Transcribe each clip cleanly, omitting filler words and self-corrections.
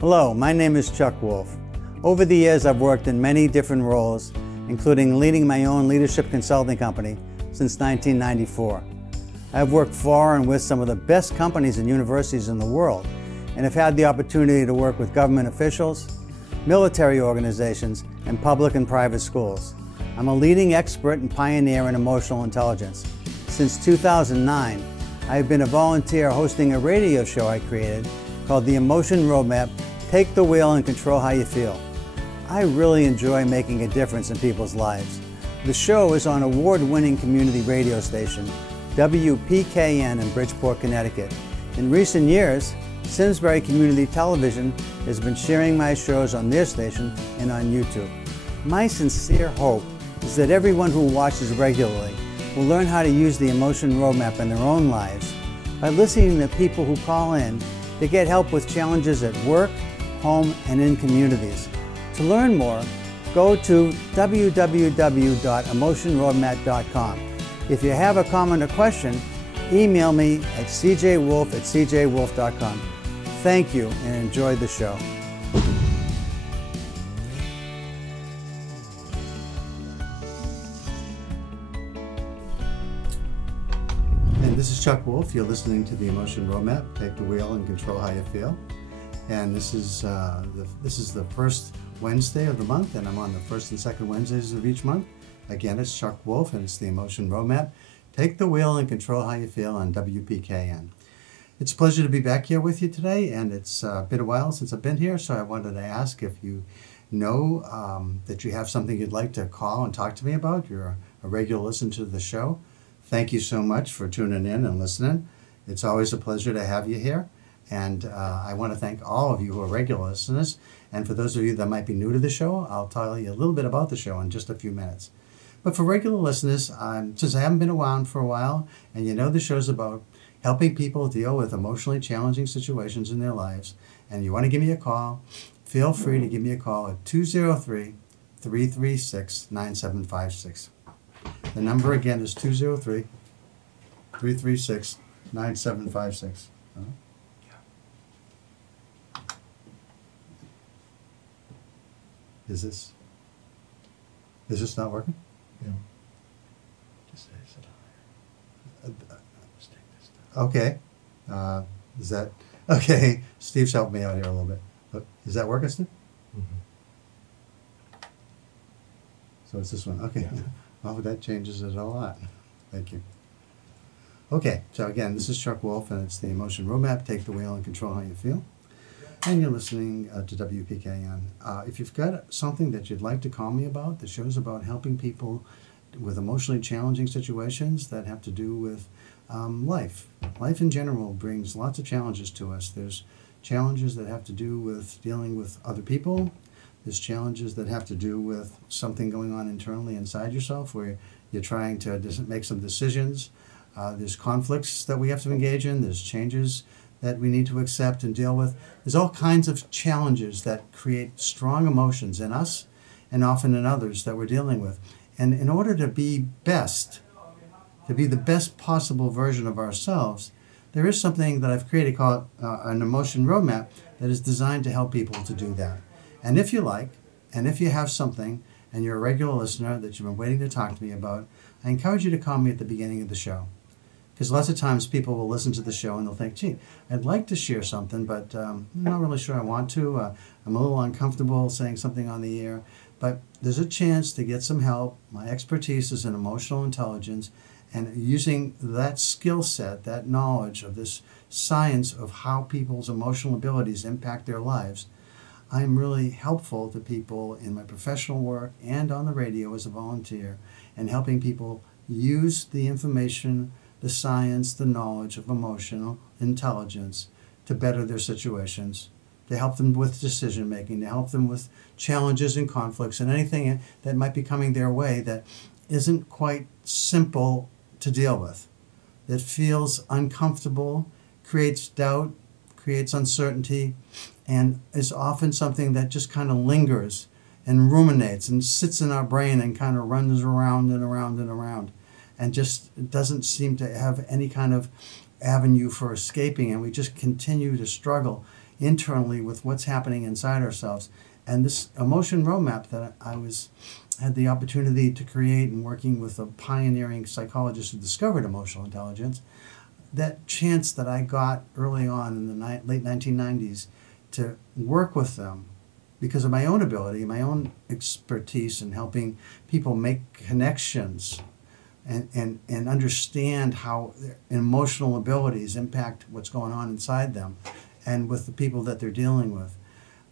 Hello, my name is Chuck Wolfe. Over the years, I've worked in many different roles, including leading my own leadership consulting company since 1994. I've worked for and with some of the best companies and universities in the world, and have had the opportunity to work with government officials, military organizations, and public and private schools. I'm a leading expert and pioneer in emotional intelligence. Since 2009, I've been a volunteer hosting a radio show I created called The Emotion Roadmap: Take the Wheel and Control How You Feel. I really enjoy making a difference in people's lives. The show is on award-winning community radio station WPKN in Bridgeport, Connecticut. In recent years, Simsbury Community Television has been sharing my shows on their station and on YouTube. My sincere hope is that everyone who watches regularly will learn how to use the Emotion Roadmap in their own lives by listening to people who call in to get help with challenges at work, home, and in communities. To learn more, go to www.emotionroadmap.com. If you have a comment or question, email me at cjwolfe@cjwolfe.com. Thank you and enjoy the show. And this is Chuck Wolfe. You're listening to the Emotion Roadmap. Take the wheel and control how you feel. And this is the first Wednesday of the month, and I'm on the first and second Wednesdays of each month. Again, it's Chuck Wolfe, and it's the Emotion Roadmap. Take the wheel and control how you feel on WPKN. It's a pleasure to be back here with you today, and it's been a while since I've been here, so I wanted to ask if you know that you have something you'd like to call and talk to me about. You're a regular listener to the show. Thank you so much for tuning in and listening. It's always a pleasure to have you here. And I want to thank all of you who are regular listeners. And for those of you that might be new to the show, I'll tell you a little bit about the show in just a few minutes. But for regular listeners, since I haven't been around for a while, and you know the show's about helping people deal with emotionally challenging situations in their lives, and you want to give me a call, feel free to give me a call at 203-336-9756. The number again is 203-336-9756. Is this not working? Yeah. Just say okay. Is that okay? Steve's helped me out here a little bit. Is that working, Steve? Mm-hmm. So it's this one. Okay. Yeah. Well, that changes it a lot. Thank you. Okay. So again, this is Chuck Wolfe, and it's the Emotion Roadmap. Take the wheel and control how you feel. And you're listening to WPKN. If you've got something that you'd like to call me about, the show's about helping people with emotionally challenging situations that have to do with life. Life in general brings lots of challenges to us. There's challenges that have to do with dealing with other people. There's challenges that have to do with something going on internally inside yourself where you're trying to make some decisions. There's conflicts that we have to engage in. There's changes that we need to accept and deal with. There's all kinds of challenges that create strong emotions in us and often in others that we're dealing with. And in order to be the best possible version of ourselves, there is something that I've created called an emotion roadmap that is designed to help people to do that. And if you like, and if you have something, and you're a regular listener that you've been waiting to talk to me about, I encourage you to call me at the beginning of the show. Because lots of times people will listen to the show and they'll think, gee, I'd like to share something, but I'm not really sure I want to. I'm a little uncomfortable saying something on the air. But there's a chance to get some help. My expertise is in emotional intelligence, and using that skill set, that knowledge of this science of how people's emotional abilities impact their lives, I'm really helpful to people in my professional work and on the radio as a volunteer, and helping people use the information, the science, the knowledge of emotional intelligence to better their situations, to help them with decision making, to help them with challenges and conflicts and anything that might be coming their way that isn't quite simple to deal with, that feels uncomfortable, creates doubt, creates uncertainty, and is often something that just kind of lingers and ruminates and sits in our brain and kind of runs around and around and around, and just doesn't seem to have any kind of avenue for escaping, and we just continue to struggle internally with what's happening inside ourselves. And this emotion roadmap that had the opportunity to create and working with a pioneering psychologist who discovered emotional intelligence, that chance that I got early on in the late 1990s to work with them because of my own ability, my own expertise in helping people make connections and understand how their emotional abilities impact what's going on inside them and with the people that they're dealing with.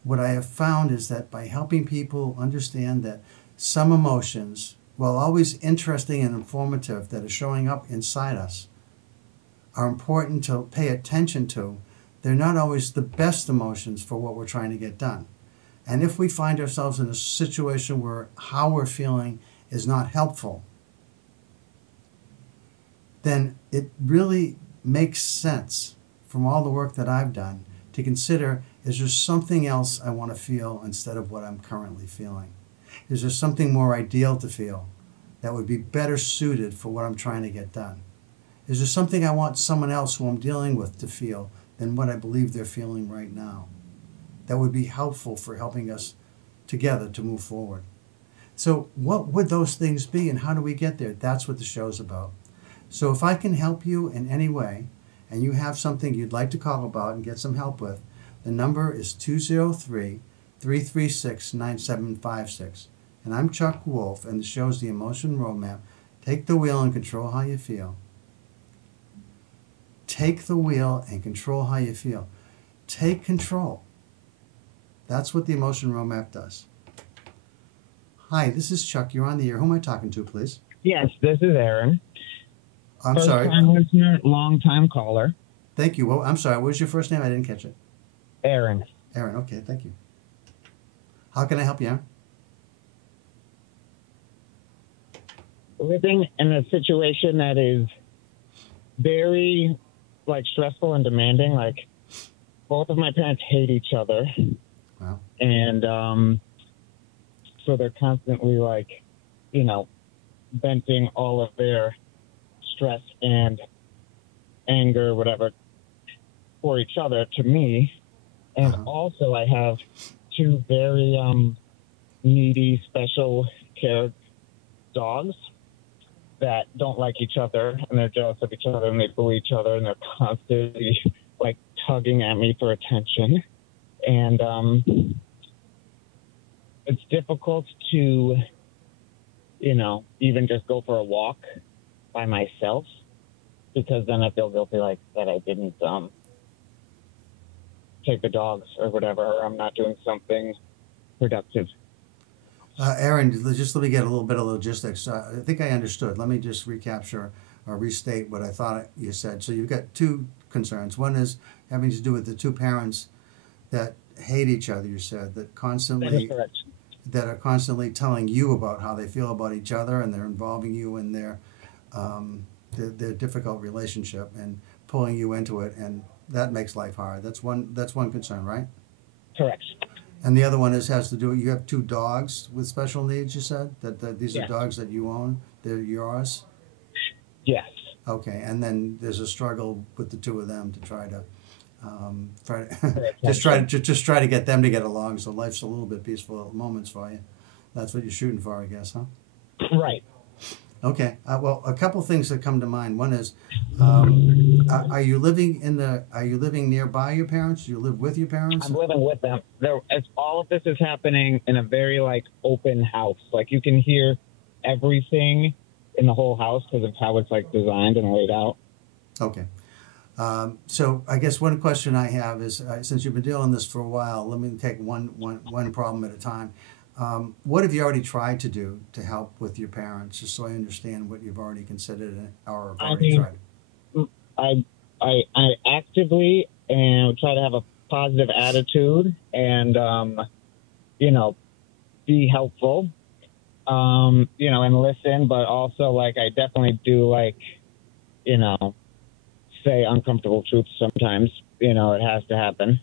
What I have found is that by helping people understand that some emotions, while always interesting and informative, that are showing up inside us, are important to pay attention to, they're not always the best emotions for what we're trying to get done. And if we find ourselves in a situation where how we're feeling is not helpful, then it really makes sense from all the work that I've done to consider, is there something else I want to feel instead of what I'm currently feeling? Is there something more ideal to feel that would be better suited for what I'm trying to get done? Is there something I want someone else who I'm dealing with to feel than what I believe they're feeling right now? That would be helpful for helping us together to move forward. So what would those things be and how do we get there? That's what the show's about. So if I can help you in any way and you have something you'd like to call about and get some help with, the number is 203-336-9756. And I'm Chuck Wolfe, and the show's the Emotion Roadmap. Take the wheel and control how you feel. Take the wheel and control how you feel. Take control. That's what the Emotion Roadmap does. Hi, this is Chuck. You're on the air. Who am I talking to, please? Yes, this is Aaron. I'm sorry. First-time listener, long-time caller. Thank you. Well, I'm sorry. What was your first name? I didn't catch it. Aaron. Aaron. Okay, thank you. How can I help you, Aaron? Living in a situation that is very, stressful and demanding. Both of my parents hate each other. Wow. And so they're constantly, venting all of their stress and anger, whatever, for each other to me. And also I have two very needy special care dogs that don't like each other, and they're jealous of each other, and they bully each other, and they're constantly tugging at me for attention. And it's difficult to, even just go for a walk by myself, because then I feel guilty that I didn't take the dogs or whatever, or I'm not doing something productive. Aaron, just let me get a little bit of logistics. I think I understood. Let me just recapture or restate what I thought you said. So you've got two concerns. One is having to do with the two parents that hate each other, you said, that are constantly telling you about how they feel about each other, and they're involving you in their difficult relationship and pulling you into it, and that makes life hard. That's one concern, right? Correct. And the other one has to do, you have two dogs with special needs, you said? That these are dogs that you own? They're yours? Yes. Okay, and then there's a struggle with the two of them to try to just try to get them to get along, so life's a little bit peaceful at moments for you. That's what you're shooting for, I guess, huh? Right. Okay. Well, a couple things that come to mind. One is, are you living nearby your parents? Do you live with your parents? I'm living with them. All of this is happening in a very open house. You can hear everything in the whole house because of how it's designed and laid out. Okay. So I guess one question I have is, since you've been dealing with this for a while, let me take one problem at a time. What have you already tried to do to help with your parents, just so I understand what you've already considered or have already tried? I actively try to have a positive attitude and, be helpful, and listen, but also, I definitely do, say uncomfortable truths sometimes. It has to happen.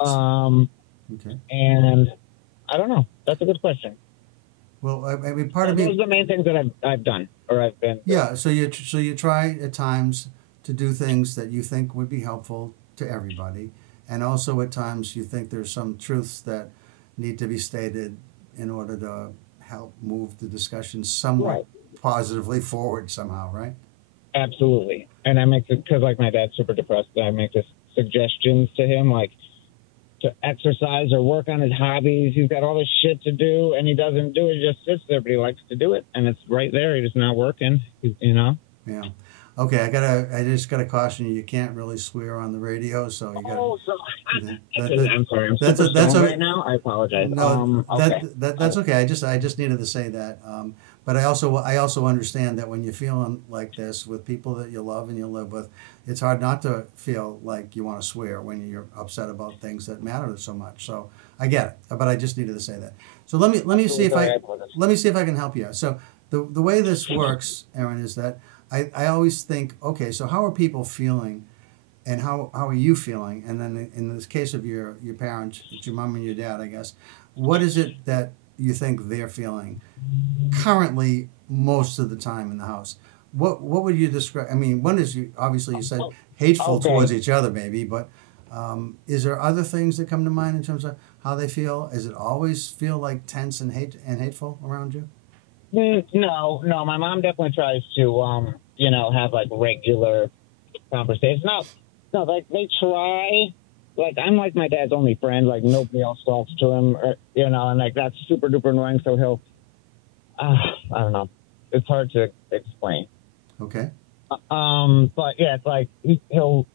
Okay. And I don't know. That's a good question. Well, I mean, part of me. Those are the main things that I've done, or I've been. Yeah. So you try at times to do things that you think would be helpful to everybody, and also at times you think there's some truths that need to be stated in order to help move the discussion somewhat Right. positively forward somehow, right? Absolutely. And I make it because like my dad's super depressed. I make this suggestions to him like to exercise or work on his hobbies. He's got all this shit to do and he doesn't do it. He just sits there, but he likes to do it, and it's right there. He's just not working. You know. Yeah. Okay, I just gotta caution you. You can't really swear on the radio, so you gotta. Oh, so that- I'm sorry. I'm that's super a- that's stoned a- right now. I apologize. No, Okay. that's okay. I just needed to say that. But I also understand that when you're feeling like this with people that you love and you live with, it's hard not to feel like you want to swear when you're upset about things that matter so much. So I get it, but I just needed to say that. So let me see if I can help you out. So the way this works, Aaron, is that I always think, okay, so how are people feeling? And how are you feeling? And then in this case of your parents, it's your mom and your dad, I guess, what is it that you think they're feeling currently most of the time in the house? What would you describe? I mean, one is obviously you said hateful Okay. towards each other, maybe, but is there other things that come to mind in terms of how they feel? Is it always feel like tense and hateful around you? No. My mom definitely tries to, have like regular conversations. No, like they try. Like I'm like my dad's only friend. Like nobody else talks to him, and like that's super duper annoying. So he'll, I don't know. It's hard to explain. Okay. But yeah, it's like he'll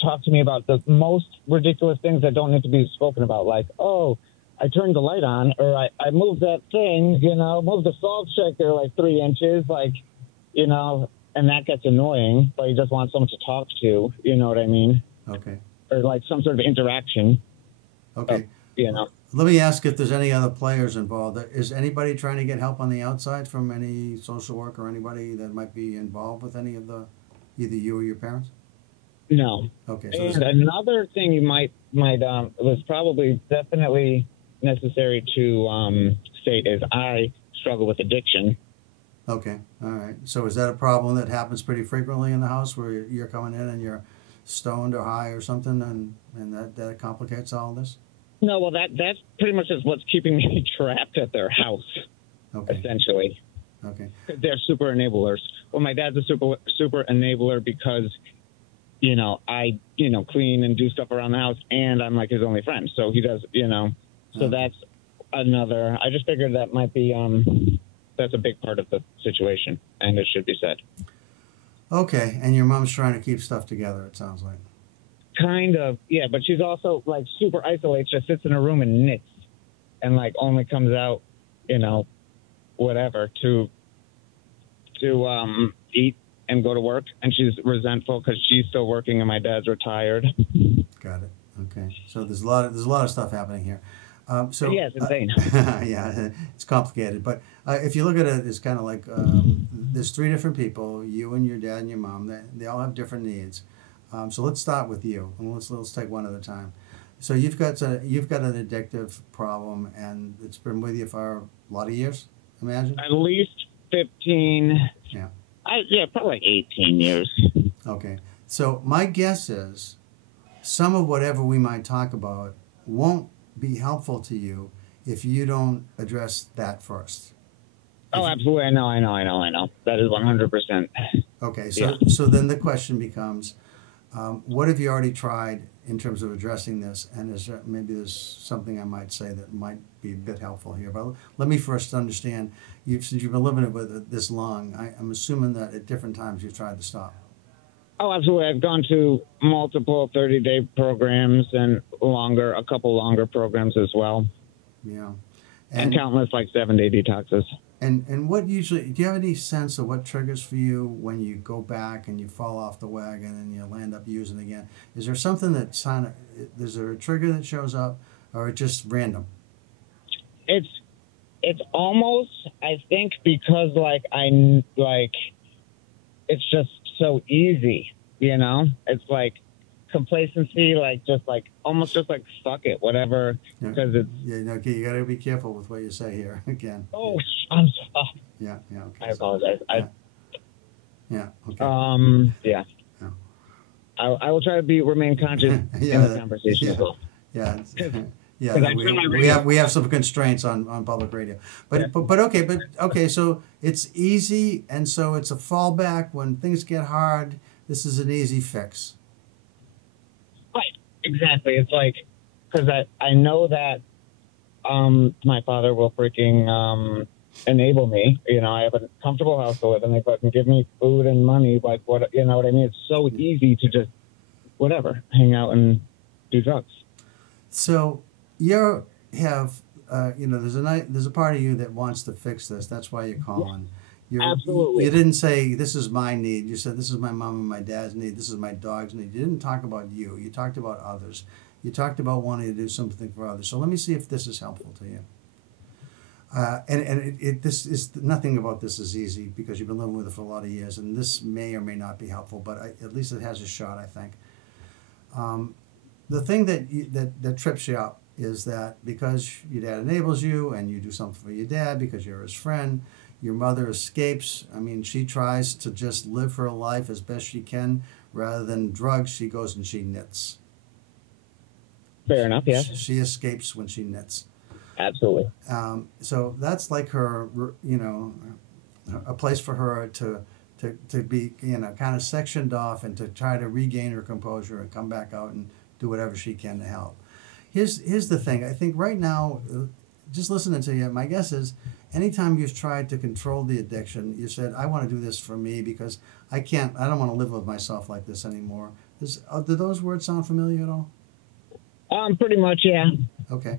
talk to me about the most ridiculous things that don't need to be spoken about. Like, oh, I turned the light on, or I moved that thing, moved the salt shaker like 3 inches, like, and that gets annoying, but he just wants someone to talk to, you know what I mean? Okay. Or like some sort of interaction. Okay. Of. Let me ask if there's any other players involved. Is anybody trying to get help on the outside from any social work or anybody that might be involved with any of either you or your parents? No. Okay. And another thing you might was probably definitely necessary to state is I struggle with addiction. Okay. All right. So is that a problem that happens pretty frequently in the house where you're coming in and you're stoned or high or something, and that complicates all this? No, well, that's pretty much just what's keeping me trapped at their house, essentially. Okay. They're super enablers. Well, my dad's a super enabler because, I, clean and do stuff around the house, and I'm like his only friend. So he does, So that's another. I just figured that might be, that's a big part of the situation, and it should be said. Okay. And your mom's trying to keep stuff together, it sounds like. Kind of, yeah, but she's also like super isolates, just sits in a room and knits, and like only comes out, whatever to eat and go to work, and she's resentful because she's still working and my dad's retired. Got it. Okay. So there's a lot of stuff happening here. So yeah, it's insane. Yeah, it's complicated. But if you look at it, it's kind of like there's 3 different people: you and your dad and your mom. They all have different needs. So let's start with you, and let's take one at a time. So you've got an addictive problem, and it's been with you for a lot of years, imagine? At least 15. Yeah. Probably like 18 years. Okay. So my guess is some of whatever we might talk about won't be helpful to you if you don't address that first. Oh, absolutely. I know. That is 100%. Okay. So then the question becomes, what have you already tried in terms of addressing this? And maybe there's something I might say that might be a bit helpful here. But let me first understand, since you've been living with it this long, I'm assuming that at different times you've tried to stop. Oh, absolutely. I've gone to multiple 30-day programs and a couple longer programs as well. Yeah. And countless like 7-day detoxes. And what usually, do you have any sense of what triggers for you when you go back and you fall off the wagon and you land up using it again? Is there something is there a trigger that shows up, or it's just random? It's almost, I think, because it's just so easy, It's like complacency, almost just like fuck it, whatever. Because it's okay. You got to be careful with what you say here again. Oh, I'm sorry. Yeah. Okay. I apologize. Yeah. Okay. Yeah. I will try to remain conscious in the conversation as well. Yeah. Yeah, Because I turn my we radio have some constraints on public radio, but okay, so it's easy, and so it's a fallback when things get hard. This is an easy fix. Right, exactly. It's like, because I know that my father will freaking enable me. You know, I have a comfortable house to live in. They fucking give me food and money. Like, what, you know what I mean? It's so easy to just whatever, hang out and do drugs. So you have, there's a part of you that wants to fix this. That's why you're calling. Absolutely. You didn't say, this is my need. You said, this is my mom and my dad's need. This is my dog's need. You didn't talk about you. You talked about others. You talked about wanting to do something for others. So let me see if this is helpful to you. This is nothing about this is easy because you've been living with it for a lot of years, and this may or may not be helpful, but at least it has a shot, I think. The thing that trips you up is that because your dad enables you and you do something for your dad because you're his friend, your mother escapes. I mean, she tries to just live her life as best she can. Rather than drugs, she goes and she knits. Fair enough, yes. She escapes when she knits. Absolutely. So that's like her, a place for her to be, kind of sectioned off and to try to regain her composure and come back out and do whatever she can to help. Here's the thing. I think right now, just listening to you, my guess is anytime you've tried to control the addiction, you said, I want to do this for me because I don't want to live with myself like this anymore. Do those words sound familiar at all? Pretty much, yeah. Okay.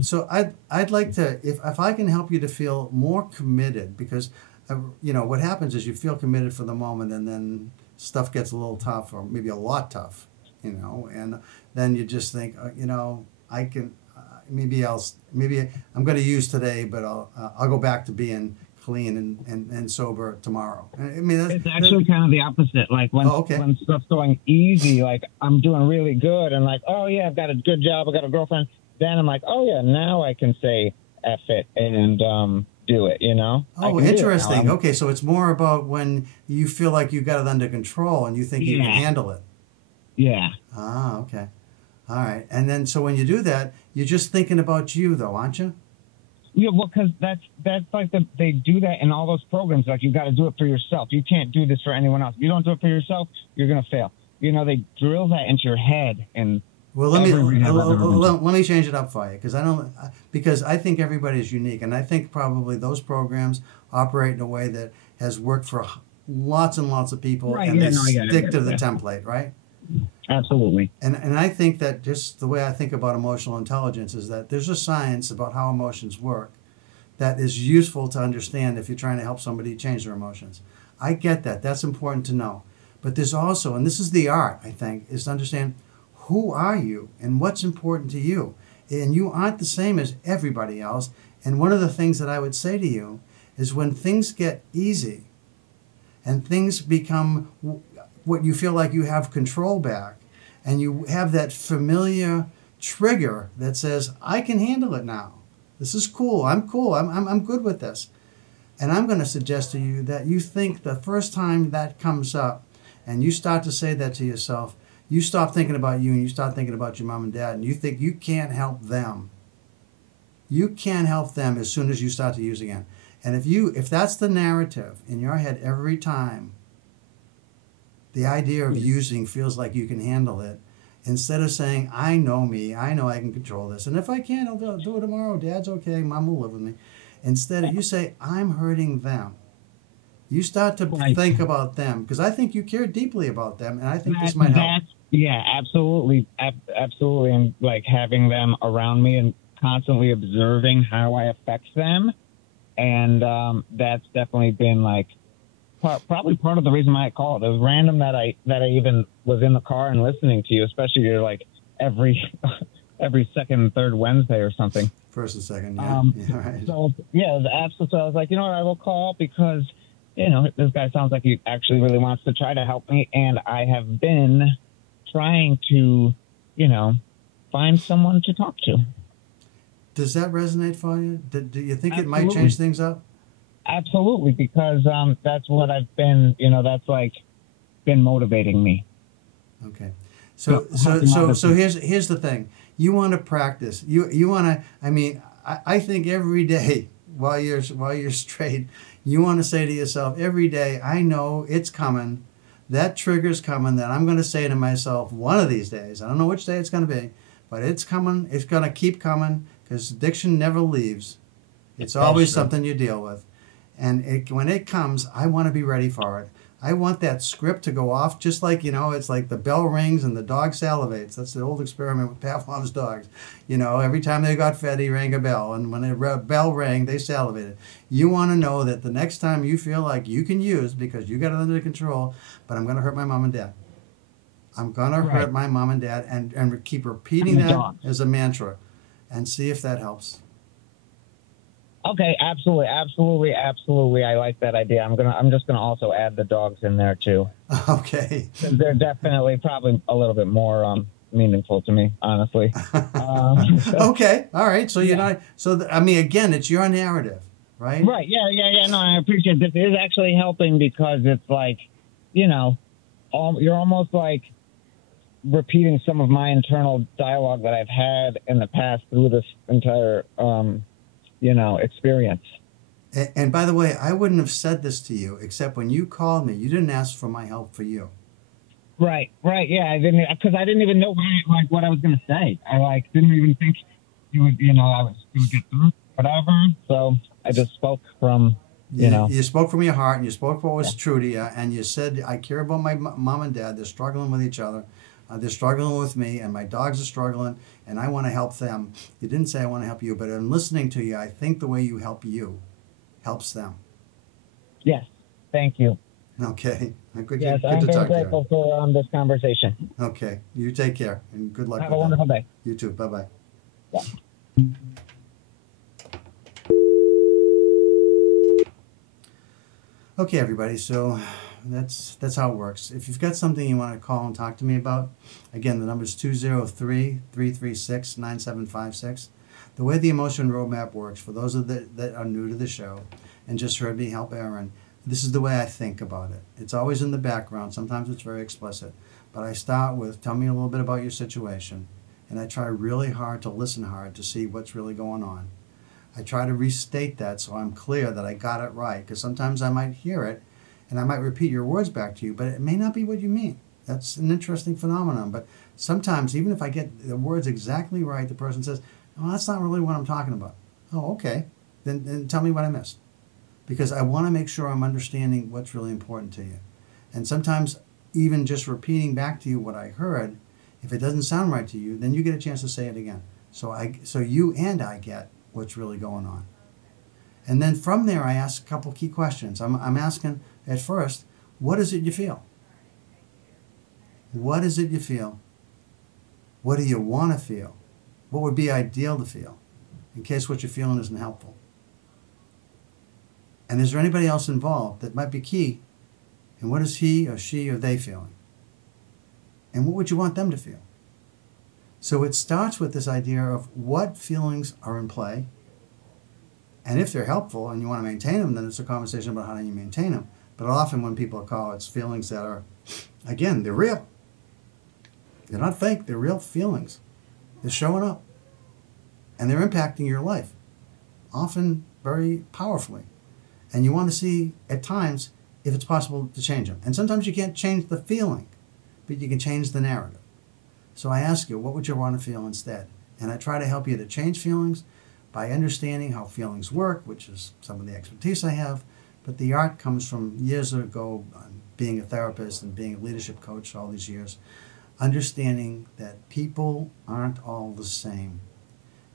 So I'd like to, if I can help you to feel more committed, because, what happens is you feel committed for the moment and then stuff gets a little tough or maybe a lot tough, and then you just think, I can, maybe I'm going to use today, but I'll go back to being clean and sober tomorrow. I mean, it's actually kind of the opposite. Like when stuff's going easy, like I'm doing really good and like, oh yeah, I've got a good job, I've got a girlfriend. Then I'm like, oh yeah, now I can say F it and do it, Oh, interesting. Okay, so it's more about when you feel like you got it under control and you think you can handle it. Yeah. Ah, okay. All right. And then so when you do that, you're just thinking about you though, aren't you? Yeah, well, because that's like they do that in all those programs. Like, you got to do it for yourself. You can't do this for anyone else. If you don't do it for yourself, you're going to fail. They drill that into your head. And well, let me change it up for you because I think everybody is unique, and I think probably those programs operate in a way that has worked for lots and lots of people, Right, and yeah, they no, I get it, stick I to get it, the yeah. template, right? Absolutely. And I think that just the way I think about emotional intelligence is that there's a science about how emotions work that is useful to understand if you're trying to help somebody change their emotions. I get that. That's important to know. But there's also, and this is the art, I think, is to understand who are you and what's important to you. And you aren't the same as everybody else. And one of the things that I would say to you is when things get easy and things become what you feel like you have control back, and you have that familiar trigger that says, I can handle it now. This is cool. I'm good with this. And I'm going to suggest to you that you think the first time that comes up and you start to say that to yourself, you stop thinking about you and you start thinking about your mom and dad, and you think you can't help them. You can't help them as soon as you start to use again. And if that's the narrative in your head every time, the idea of using feels like you can handle it, instead of saying, I know me, I know I can control this, and if I can't, I'll do it tomorrow. Dad's okay, Mom will live with me. Instead, if you say, I'm hurting them, you start to think about them, because I think you care deeply about them, and I think this might help. Yeah, absolutely. Absolutely. And like having them around me and constantly observing how I affect them. And that's definitely been like probably part of the reason why I called. It was random that I even was in the car and listening to you, especially you're like every second and third Wednesday or something. First and second, yeah. Yeah, right. So yeah, absolutely. So I was like, you know what, I will call because, this guy sounds like he actually really wants to try to help me, and I have been trying to, find someone to talk to. Does that resonate for you? Do you think Absolutely. It might change things up? Absolutely, because that's what I've been, that's like been motivating me. Okay. So here's the thing. You want to practice. You want to. I mean, I think every day while you're straight, you want to say to yourself every day, I know it's coming. That trigger's coming. That I'm going to say to myself one of these days. I don't know which day it's going to be, but it's coming. It's going to keep coming because addiction never leaves. It's always something you deal with, and when it comes, I want to be ready for it. I want that script to go off just like, it's like the bell rings and the dog salivates. That's the old experiment with Pavlov's dogs. Every time they got fed, he rang a bell. And when the bell rang, they salivated. You want to know that the next time you feel like you can use, because you got it under control, but I'm going to hurt my mom and dad. I'm going to hurt my mom and dad, and keep repeating that as a mantra and see if that helps. Okay, absolutely. I like that idea. I'm just gonna also add the dogs in there too. Okay. They're definitely probably a little bit more meaningful to me, honestly. Okay, all right. So you're not. So I mean, again, it's your narrative, right? Right. Yeah. No, I appreciate this. It is actually helping because it's like, you're almost like repeating some of my internal dialogue that I've had in the past through this entire experience. And by the way, I wouldn't have said this to you except when you called me. You didn't ask for my help for you. Right. Yeah, I didn't, because I didn't even know what I was going to say. I didn't even think you would, you would get through whatever. So I just spoke from, You spoke from your heart, and you spoke what was true to you, and you said, I care about my mom and dad. They're struggling with each other. They're struggling with me, and my dogs are struggling, and I want to help them. You didn't say I want to help you, but in listening to you, I think the way you help you helps them. Yes. Thank you. Okay. Good I'm very grateful for this conversation. Okay. You take care, and good luck. Have a wonderful day. You too. Bye-bye. Yeah. Okay, everybody. So that's how it works. If you've got something you want to call and talk to me about, again, the number is 203-336-9756. The way the Emotion Roadmap works, for those that are new to the show and just heard me help Aaron, this is the way I think about it. It's always in the background. Sometimes it's very explicit. But I start with, tell me a little bit about your situation. And I try really hard to listen hard to see what's really going on. I try to restate that so I'm clear that I got it right. Because sometimes I might hear it and I might repeat your words back to you, but it may not be what you mean. That's an interesting phenomenon. But sometimes, even if I get the words exactly right, the person says, well, that's not really what I'm talking about. Oh, okay. Then tell me what I missed. Because I want to make sure I'm understanding what's really important to you. And sometimes even just repeating back to you what I heard, if it doesn't sound right to you, then you get a chance to say it again. So you and I get what's really going on. And then from there, I ask a couple key questions. I'm asking at first, what is it you feel? What is it you feel? What do you want to feel? What would be ideal to feel in case what you're feeling isn't helpful? And is there anybody else involved that might be key? And what is he or she or they feeling? And what would you want them to feel? So it starts with this idea of what feelings are in play. And if they're helpful and you want to maintain them, then it's a conversation about how do you maintain them. But often when people call, it's feelings that are, again, they're real. They're not fake. They're real feelings. They're showing up. And they're impacting your life, often very powerfully. And you want to see, at times, if it's possible to change them. And sometimes you can't change the feeling, but you can change the narrative. So I ask you, what would you want to feel instead? And I try to help you to change feelings by understanding how feelings work, which is some of the expertise I have. But the art comes from years ago, being a therapist and being a leadership coach all these years, understanding that people aren't all the same.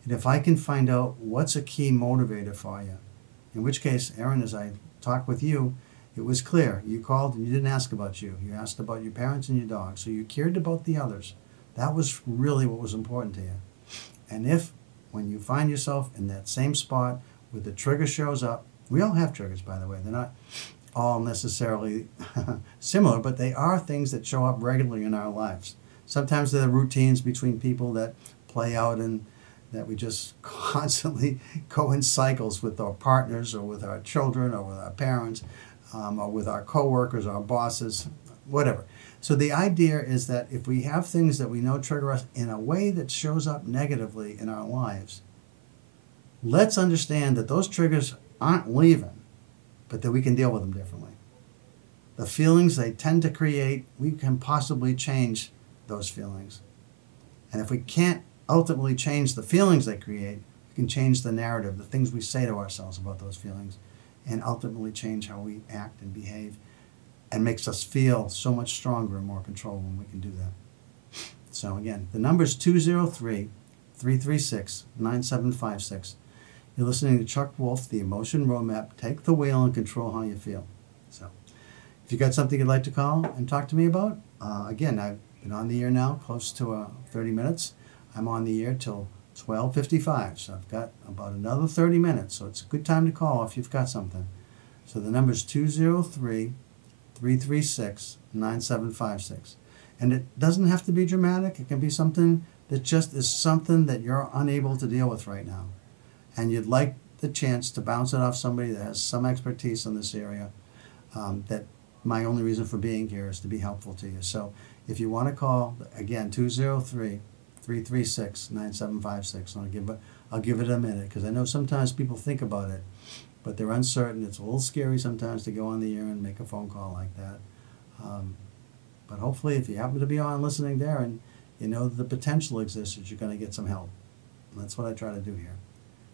And if I can find out what's a key motivator for you, in which case, Aaron, as I talked with you, it was clear. You called and you didn't ask about you. You asked about your parents and your dog. So you cared about the others. That was really what was important to you. And if, when you find yourself in that same spot where the trigger shows up, we all have triggers, by the way. They're not all necessarily similar, but they are things that show up regularly in our lives. Sometimes they're routines between people that play out and that we just constantly go in cycles with our partners or with our children or with our parents or with our coworkers, our bosses, whatever. So the idea is that if we have things that we know trigger us in a way that shows up negatively in our lives, let's understand that those triggers aren't leaving, but that we can deal with them differently. The feelings they tend to create, we can possibly change those feelings. And if we can't ultimately change the feelings they create, we can change the narrative, the things we say to ourselves about those feelings, and ultimately change how we act and behave, and makes us feel so much stronger and more control when we can do that. So again, the number is 203-336-9756. You're listening to Chuck Wolfe, the Emotion Roadmap. Take the wheel and control how you feel. So if you got something you'd like to call and talk to me about, again, I've been on the air now close to 30 minutes. I'm on the air till 12:55, so I've got about another 30 minutes. So it's a good time to call if you've got something. So the number is 203-336-9756. And it doesn't have to be dramatic. It can be something that just is something that you're unable to deal with right now. And you'd like the chance to bounce it off somebody that has some expertise in this area. That my only reason for being here is to be helpful to you. So if you want to call, again, 203-336-9756. And I'll give it a minute, because I know sometimes people think about it, but they're uncertain. It's a little scary sometimes to go on the air and make a phone call like that. But hopefully, if you happen to be on listening there and you know the potential exists, that you're going to get some help. And that's what I try to do here.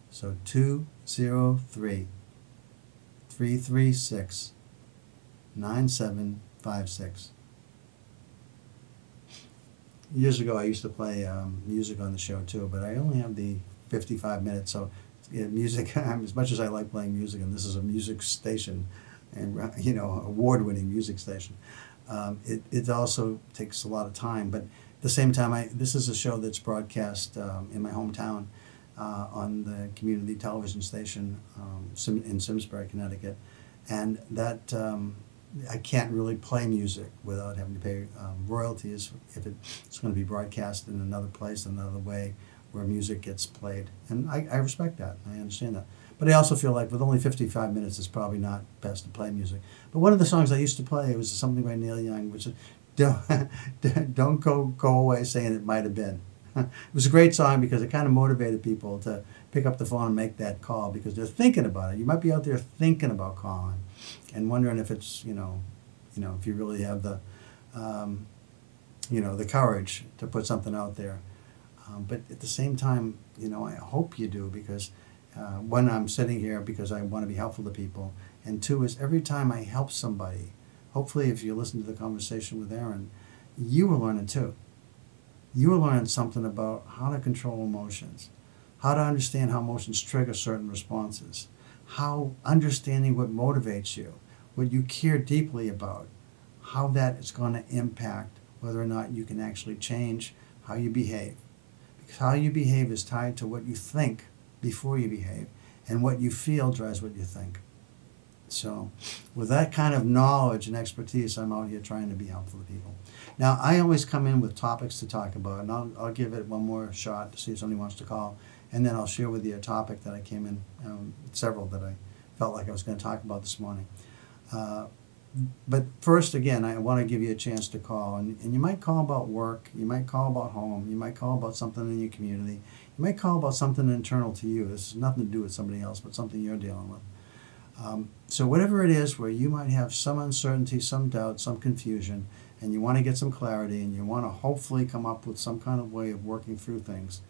So 203-336-9756. Years ago, I used to play music on the show too, but I only have the 55 minutes. So music, as much as I like playing music, and this is a music station, and award-winning music station, it also takes a lot of time. But at the same time, this is a show that's broadcast in my hometown on the community television station in Simsbury, Connecticut, and that I can't really play music without having to pay royalties if it's going to be broadcast in another place, another way, where music gets played. And I respect that. I understand that. But I also feel like with only 55 minutes, it's probably not best to play music. But one of the songs I used to play was something by Neil Young, which is Don't Go Away Saying It Might Have Been. It was a great song because it kind of motivated people to pick up the phone and make that call, because they're thinking about it. You might be out there thinking about calling and wondering if it's, if you really have the, the courage to put something out there. But at the same time, I hope you do, because one, I'm sitting here because I want to be helpful to people, and two is every time I help somebody, hopefully if you listen to the conversation with Aaron, you were learning too. You will learn something about how to control emotions, how to understand how emotions trigger certain responses, how understanding what motivates you, what you care deeply about, how that is going to impact whether or not you can actually change how you behave. Because how you behave is tied to what you think before you behave, and what you feel drives what you think. So with that kind of knowledge and expertise, I'm out here trying to be helpful to people. Now, I always come in with topics to talk about, and I'll give it one more shot to see if somebody wants to call, and then I'll share with you a topic that I came in, several that I felt like I was going to talk about this morning. But first, again, I want to give you a chance to call, and you might call about work, you might call about home, you might call about something in your community, you might call about something internal to you. This has nothing to do with somebody else, but something you're dealing with. So whatever it is where you might have some uncertainty, some doubt, some confusion, and you want to get some clarity, and you want to hopefully come up with some kind of way of working through things,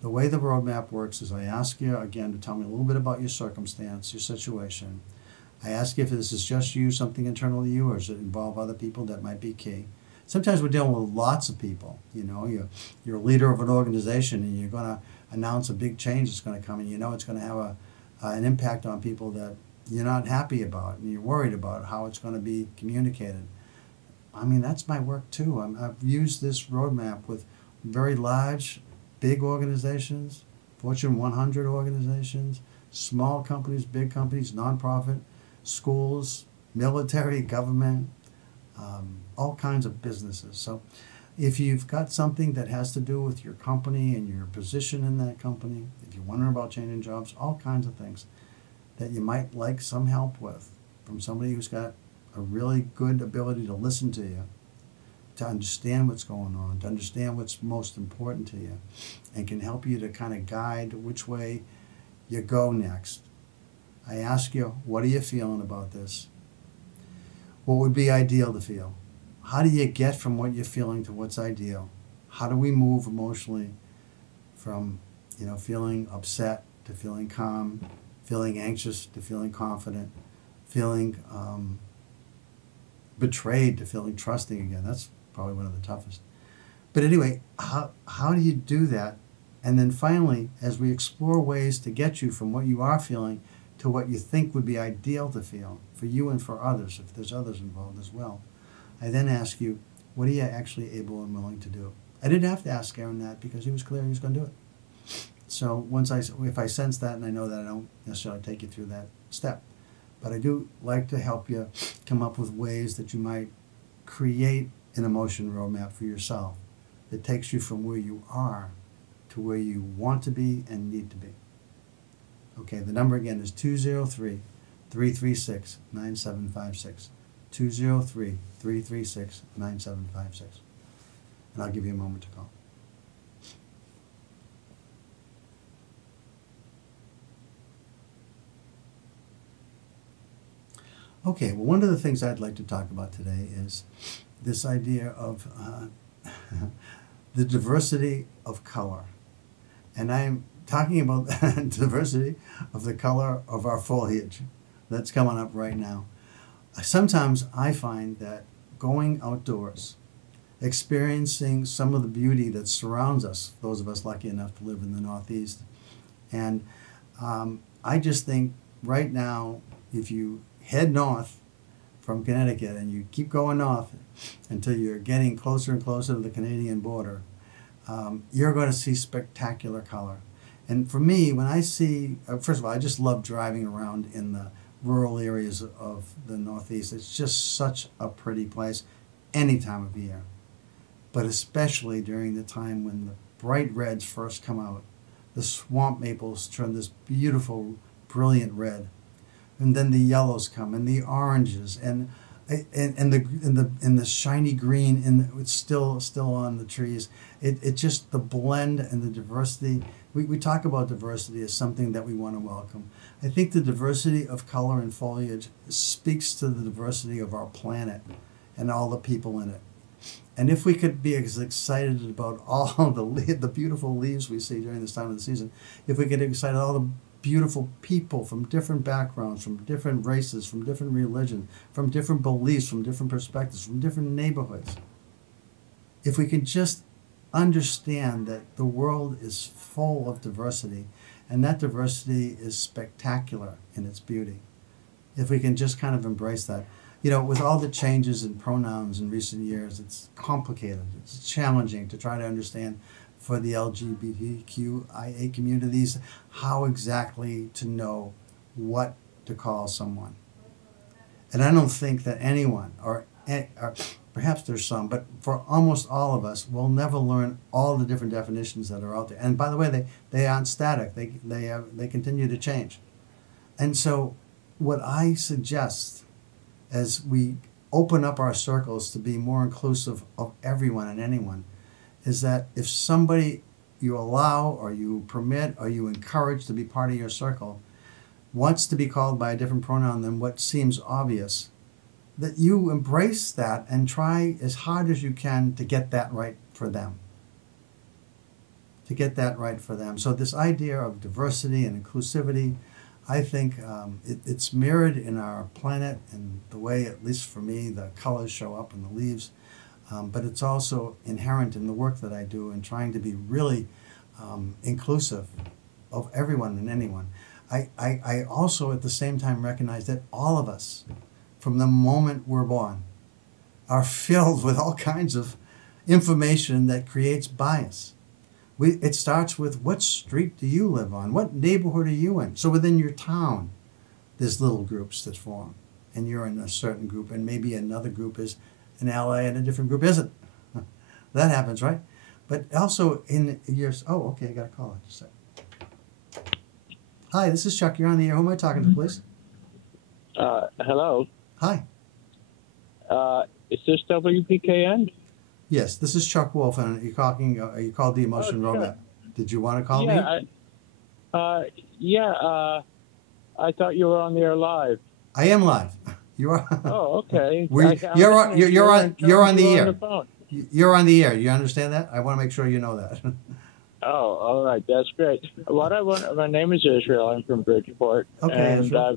the way the roadmap works is I ask you, again, to tell me a little bit about your circumstance, your situation. I ask you if this is just you, something internal to you, or does it involve other people? That might be key. Sometimes we're dealing with lots of people. You're a leader of an organization, and you're going to announce a big change that's going to come, and it's going to have an impact on people that you're not happy about, and you're worried about how it's going to be communicated. I mean, that's my work too. I've used this roadmap with very large, big organizations, Fortune 100 organizations, small companies, big companies, nonprofit, schools, military, government, all kinds of businesses. So if you've got something that has to do with your company and your position in that company, if you're wondering about changing jobs, all kinds of things that you might like some help with from somebody who's got a really good ability to listen to you, to understand what's going on, to understand what's most important to you, and can help you to kind of guide which way you go next. I ask you, what are you feeling about this? What would be ideal to feel? How do you get from what you're feeling to what's ideal? How do we move emotionally from, feeling upset to feeling calm, feeling anxious to feeling confident, feeling betrayed to feeling trusting again? That's probably one of the toughest. But anyway, how do you do that? And then finally, as we explore ways to get you from what you are feeling to what you think would be ideal to feel for you and for others, if there's others involved as well, I then ask you, what are you actually able and willing to do? I didn't have to ask Aaron that because he was clear he was going to do it. So if I sense that and I know that, I don't necessarily take you through that step. But I do like to help you come up with ways that you might create an emotion roadmap for yourself that takes you from where you are to where you want to be and need to be. Okay, the number again is 203-336-9756. 203-336-9756. And I'll give you a moment to call. Okay, well, one of the things I'd like to talk about today is this idea of the diversity of color. And I'm talking about diversity of the color of our foliage that's coming up right now. Sometimes I find that going outdoors, experiencing some of the beauty that surrounds us, those of us lucky enough to live in the Northeast, and I just think right now, if you head north from Connecticut and you keep going north until you're getting closer and closer to the Canadian border, you're going to see spectacular color. And for me, when I see, first of all, I just love driving around in the rural areas of the Northeast. It's just such a pretty place any time of year, but especially during the time when the bright reds first come out. The swamp maples turn this beautiful, brilliant red, and then the yellows come, and the oranges, and the shiny green, and it's still on the trees. It just, the blend and the diversity. We talk about diversity as something that we want to welcome. I think the diversity of color and foliage speaks to the diversity of our planet and all the people in it. And if we could be as excited about all the beautiful leaves we see during this time of the season, if we get excited all the beautiful people from different backgrounds, from different races, from different religions, from different beliefs, from different perspectives, from different neighborhoods, if we can just understand that the world is full of diversity, and that diversity is spectacular in its beauty, if we can just kind of embrace that. With all the changes in pronouns in recent years, it's complicated, it's challenging to try to understand for the LGBTQIA communities how exactly to know what to call someone. And I don't think that anyone, or perhaps there's some, but for almost all of us, we'll never learn all the different definitions that are out there. And by the way, they aren't static. They continue to change. And so what I suggest as we open up our circles to be more inclusive of everyone and anyone is that if somebody you allow or you permit or you encourage to be part of your circle wants to be called by a different pronoun than what seems obvious, that you embrace that and try as hard as you can to get that right for them. So this idea of diversity and inclusivity, I think it's mirrored in our planet and the way, at least for me, the colors show up in the leaves. But it's also inherent in the work that I do in trying to be really inclusive of everyone and anyone. I also at the same time recognize that all of us, from the moment we're born, are filled with all kinds of information that creates bias. It starts with, what street do you live on? What neighborhood are you in? So within your town, there's little groups that form, and you're in a certain group, and maybe another group is in LA and a different group isn't. That happens, right? But also in years, I got a call. Just a sec. Hi, this is Chuck. You're on the air. Who am I talking to, please? Hello. Hi. Is this WPKN? Yes, this is Chuck Wolfe, and you called the Oh, Emotion sure. Roadmap. Did you want to call me? Yeah, I thought you were on the air live. I am live. You are. Oh, okay. I'm You're on. listening to you and You're telling on you the on the air. phone. You're on the air. You understand that? I want to make sure you know that. Oh, all right. That's great. My name is Israel. I'm from Bridgeport, Okay, and Israel.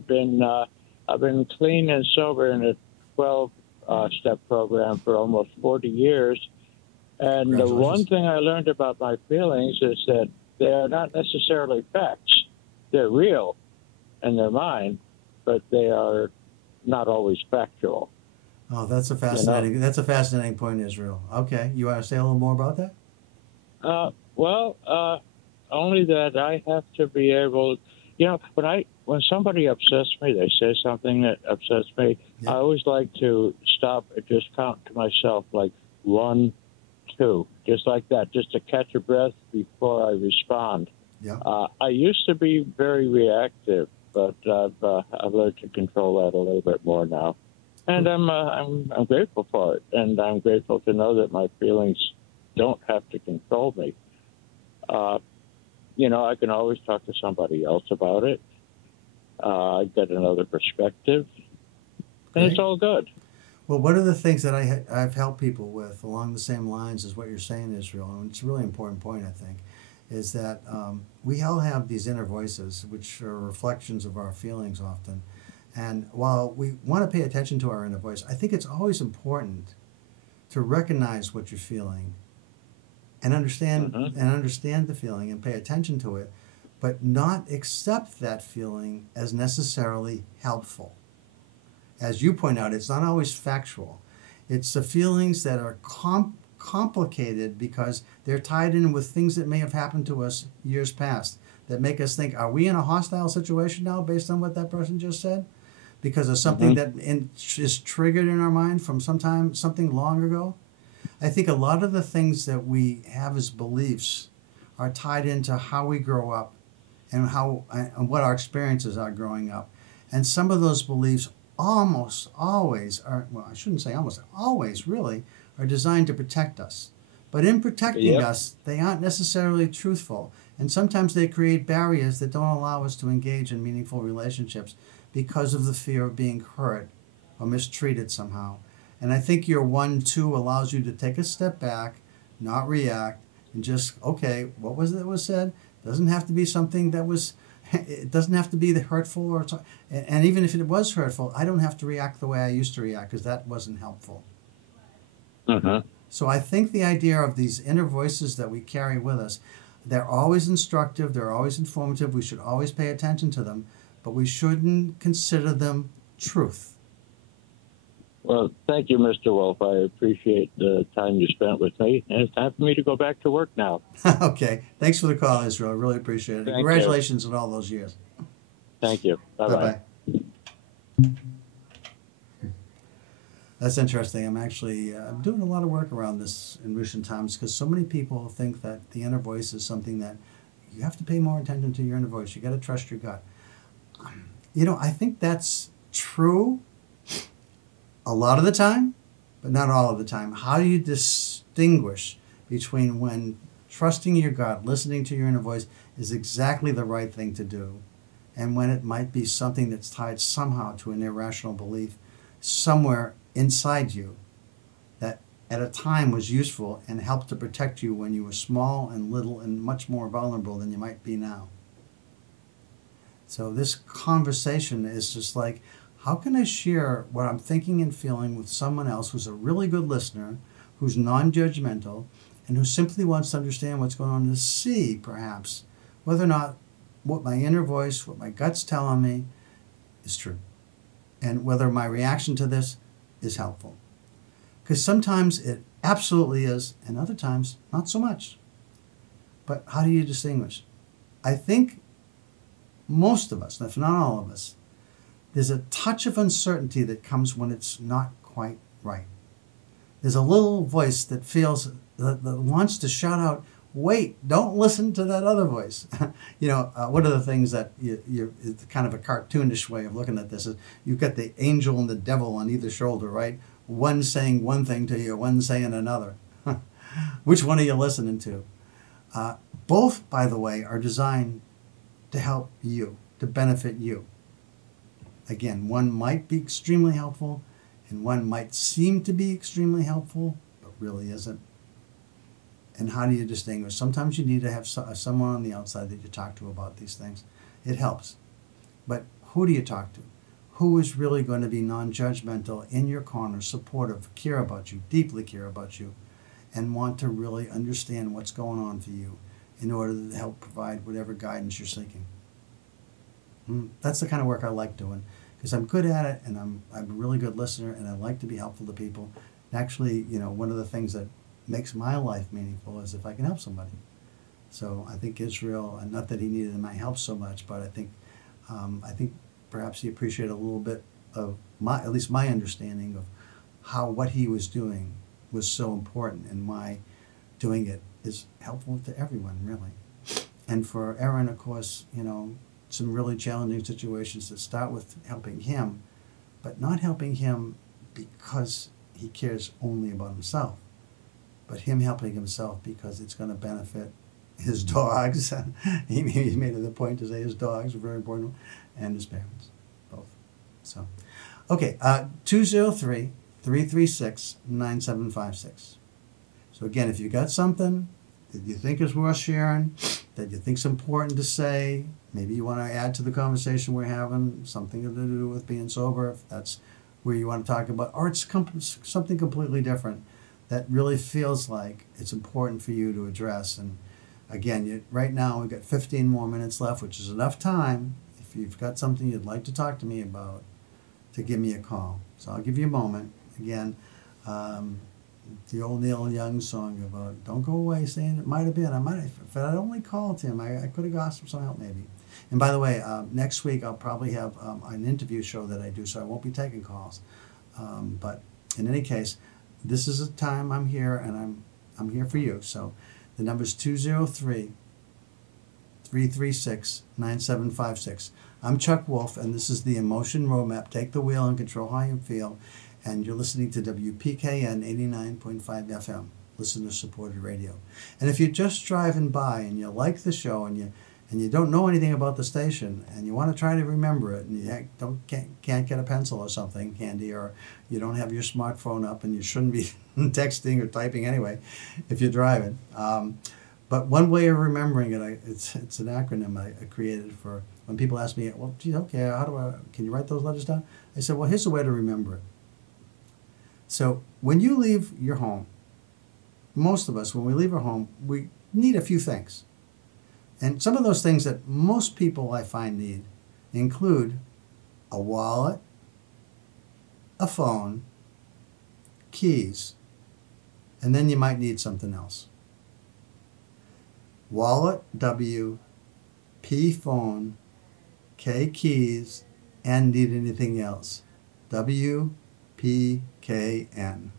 I've been clean and sober in a 12-step program for almost 40 years. And the one Congratulations. thing I learned about my feelings is that they are not necessarily facts. They're real and they're mine, but they are not always factual. Oh, that's a fascinating. That's a fascinating point, Israel. Okay, you want to say a little more about that? Only that I have to be able, when somebody upsets me, they say something that upsets me. Yeah. I always like to stop and just count to myself, like 1, 2, just like that, just to catch a breath before I respond. Yeah. I used to be very reactive, but I've learned to control that a little bit more now, and I'm grateful for it, and I'm grateful to know that my feelings don't have to control me. I can always talk to somebody else about it. I get another perspective, and it's all good. Well, one of the things that I've helped people with along the same lines as what you're saying, Israel, and it's a really important point, I think, is that we all have these inner voices, which are reflections of our feelings often. And while we want to pay attention to our inner voice, I think it's always important to recognize what you're feeling and understand the feeling and pay attention to it, but not accept that feeling as necessarily helpful. As you point out, it's not always factual. It's the feelings that are complicated because they're tied in with things that may have happened to us years past that make us think, are we in a hostile situation now based on what that person just said? Because of something that is triggered in our mind from something long ago? I think a lot of the things that we have as beliefs are tied into how we grow up and what our experiences are growing up. And some of those beliefs almost always are, well, I shouldn't say almost, always really are designed to protect us. But in protecting us, they aren't necessarily truthful. And sometimes they create barriers that don't allow us to engage in meaningful relationships because of the fear of being hurt or mistreated somehow. And I think your 1-2 allows you to take a step back, not react, and just, okay, what was it that was said? It doesn't have to be something that was, it doesn't have to be the hurtful, and even if it was hurtful, I don't have to react the way I used to react because that wasn't helpful. So I think the idea of these inner voices that we carry with us, they're always instructive, they're always informative, we should always pay attention to them, but we shouldn't consider them truth. Well, thank you, Mr. Wolfe. I appreciate the time you spent with me, and it's time for me to go back to work now. Okay. Thanks for the call, Israel. I really appreciate it. Congratulations on all those years. Thank you. Bye-bye. That's interesting. I'm doing a lot of work around this in recent times because so many people think that the inner voice is something that you have to pay more attention to your inner voice. You got to trust your gut. I think that's true a lot of the time, but not all of the time. How do you distinguish between when trusting your gut, listening to your inner voice is exactly the right thing to do, and when it might be something that's tied somehow to an irrational belief somewhere inside you that at a time was useful and helped to protect you when you were small and little and much more vulnerable than you might be now? So this conversation is just like, how can I share what I'm thinking and feeling with someone else who's a really good listener, who's non-judgmental, and who simply wants to understand what's going on, to see, perhaps, whether or not what my inner voice, what my gut's telling me is true, and whether my reaction to this is helpful. Because sometimes it absolutely is, and other times not so much. But how do you distinguish? I think most of us, if not all of us, there's a touch of uncertainty that comes when it's not quite right. There's a little voice that feels, that wants to shout out, wait, don't listen to that other voice. One of the things that it's kind of a cartoonish way of looking at this is you've got the angel and the devil on either shoulder, right? One saying one thing to you, one saying another. Which one are you listening to? Both, by the way, are designed to help you, to benefit you. Again, one might be extremely helpful, and one might seem to be extremely helpful, but really isn't. And how do you distinguish? Sometimes you need to have someone on the outside that you talk to about these things. It helps. But who do you talk to? Who is really going to be non-judgmental, in your corner, supportive, care about you, deeply care about you, and want to really understand what's going on for you in order to help provide whatever guidance you're seeking? That's the kind of work I like doing, because I'm good at it, and I'm a really good listener, and I like to be helpful to people. And actually, one of the things that makes my life meaningful is if I can help somebody. So I think Israel, and not that he needed my help so much, but I think perhaps he appreciated a little bit of at least my understanding of what he was doing was so important, and why doing it is helpful to everyone, really. And for Aaron, of course, some really challenging situations that start with helping him, but not helping him because he cares only about himself, but him helping himself because it's going to benefit his dogs. He made it a point to say his dogs are very important, and his parents, both. So, okay, 203-336-9756. So again, if you got something that you think is worth sharing, that you think's important to say, maybe you want to add to the conversation we're having, something to do with being sober, if that's where you want to talk about, or it's something completely different that really feels like it's important for you to address. And again, right now we've got 15 more minutes left, which is enough time, if you've got something you'd like to talk to me about, to give me a call. So I'll give you a moment. Again, the old Neil Young song about "Don't go away," saying it might have been. If I'd only called him, I could have asked for some help maybe. And by the way, next week I'll probably have an interview show that I do, so I won't be taking calls. But in any case, this is a time I'm here, and I'm here for you. So the number's 203-336-9756. I'm Chuck Wolfe, and this is the Emotion Roadmap. Take the wheel and control how you feel. And you're listening to WPKN 89.5 FM, listener-supported radio. And if you're just driving by and you like the show, and you don't know anything about the station, and you want to try to remember it, and you can't get a pencil or something handy, or you don't have your smartphone up, and you shouldn't be texting or typing anyway if you're driving. But one way of remembering it, it's an acronym I created for when people ask me, well, gee, okay, can you write those letters down? I said, well, here's a way to remember it. So when you leave your home, most of us, when we leave our home, we need a few things. And some of those things that most people I find need include a wallet, a phone, keys, and then you might need something else. Wallet, W, P, phone, K, keys, and need anything else. W, P, K, N.